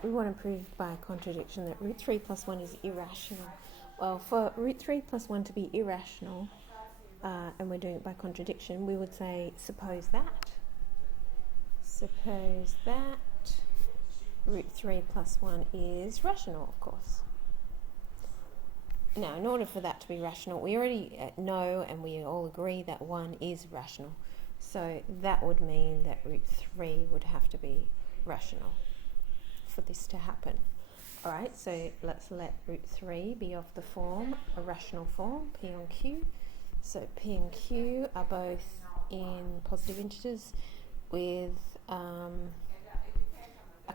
Alright, we want to prove by contradiction that root 3 plus 1 is irrational. Well, for root 3 plus 1 to be irrational, and we're doing it by contradiction, we would say, suppose that root 3 plus 1 is rational, of course. Now, in order for that to be rational, we already know and we all agree that 1 is rational. So that would mean that root 3 would have to be rational for this to happen. Alright, so let's let root 3 be of the form, a rational form, P on Q. So P and Q are both in positive integers with a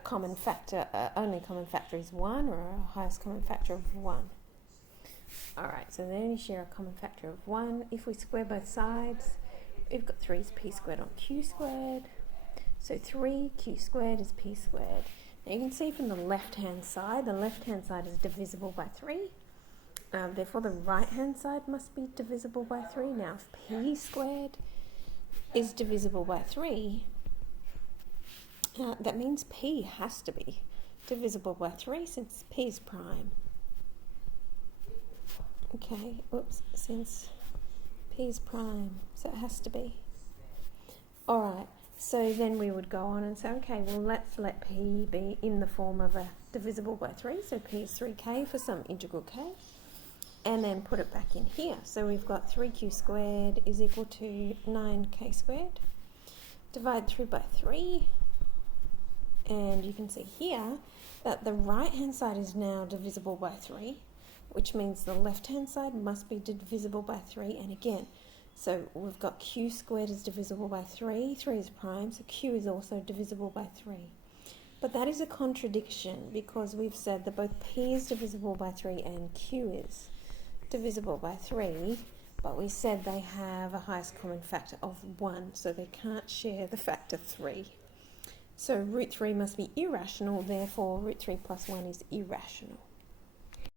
common factor, only common factor is 1, or a highest common factor of 1. Alright, so they only share a common factor of 1. If we square both sides, we've got 3 is P squared on Q squared. So 3Q squared is P squared. Now you can see from the left-hand side is divisible by 3. Therefore, the right-hand side must be divisible by 3. Now, if P squared is divisible by 3, that means P has to be divisible by 3 since P is prime. Okay, since P is prime, so it has to be. Alright, so then we would go on and say, okay, well, let's let P be in the form of a divisible by 3, so P is 3k for some integral k, and then put it back in here. So we've got 3q squared is equal to 9k squared. Divide through by 3, and you can see here that the right-hand side is now divisible by 3, which means the left-hand side must be divisible by 3, and again, so we've got q squared is divisible by 3, 3 is prime, so q is also divisible by 3. But that is a contradiction because we've said that both p is divisible by 3 and q is divisible by 3, but we said they have a highest common factor of 1, so they can't share the factor 3. So root 3 must be irrational, therefore root 3 plus 1 is irrational.